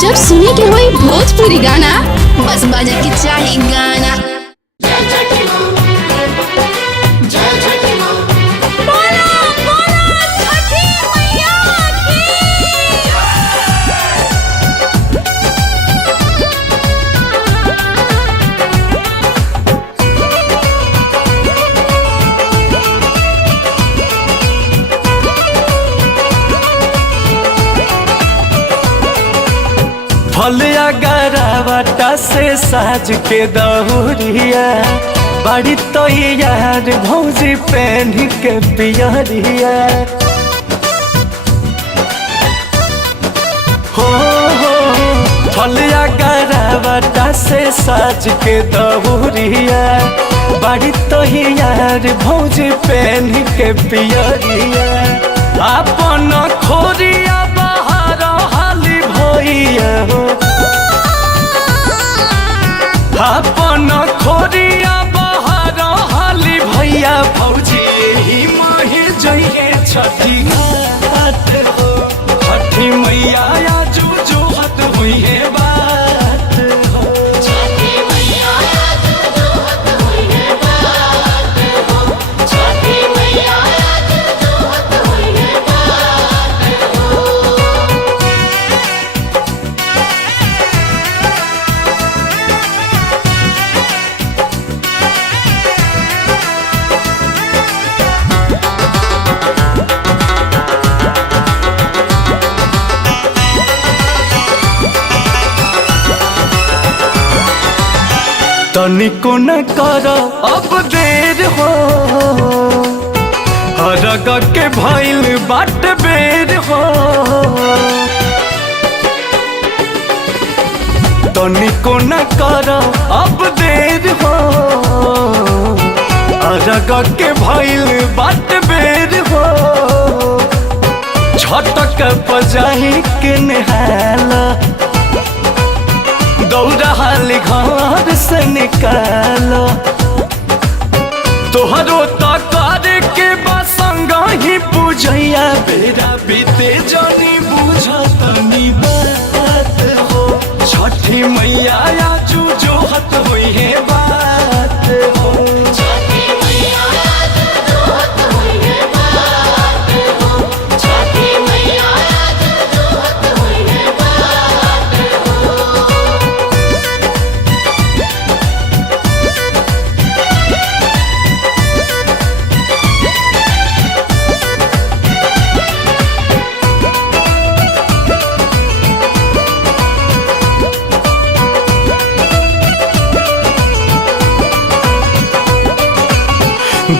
जब सुने के होई भोजपुरी गाना बस बजे के चाही गाना। फलिया गरावटा से साज के दहुरिया बड़ी तो यार भौजी पहन के पियरिया हो फलिया गरावटा से साज के दहुरिया बड़ी तो यार भौजी पहन के पियरिया अपन खोरिया बाहर हाली भैया हो अपन खोरिया बाहर हाली भैया भौजी ही माही जइए छठी घाट हो छठी मैया आजू जोहत हुई है बात हो छठी मैया आजू जोहत हुई है बात हो छठी मैया आजू जोहत हुई है बात हो। तनिको न कर अब देर हो हरग के भइल बाट बेर हो तनिको न कर अब देर हो हरग के भइल बाट बेर हो छटक पजाही के निहाला दौड़ा हाली घर से निकालो तोहरो तकर के बसंग ही पूजैया बेरा बीते जनी बुझतनी बात हो छठी मैया आजू जोहत हुई है बात हो छठी मैया आजू जोहत हुई है बात हो छठी मैया आजू जोहत हुई है बात हो।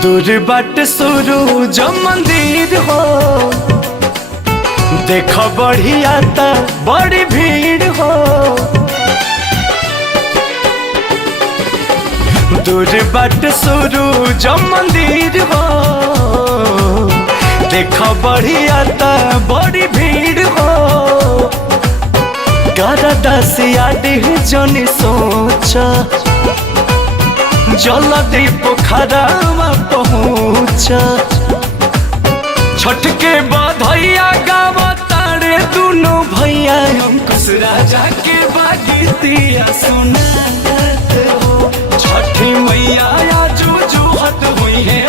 दूर बाट शुरू जो मंदिर हो देख बढ़िया ता बड़ी भीड़ हो दूर बाट शुरू जो मंदिर हो देख बढ़िया ता बड़ी भीड़ हो कर दसिया डिह जनी सोचा जल्दी पोखरावा पहुँच छठ के बधैया गावा तारे दोनों भैया अंकुश राजा के बागीतिया सुनात हो छठी मैया आजू जोहत हुई है।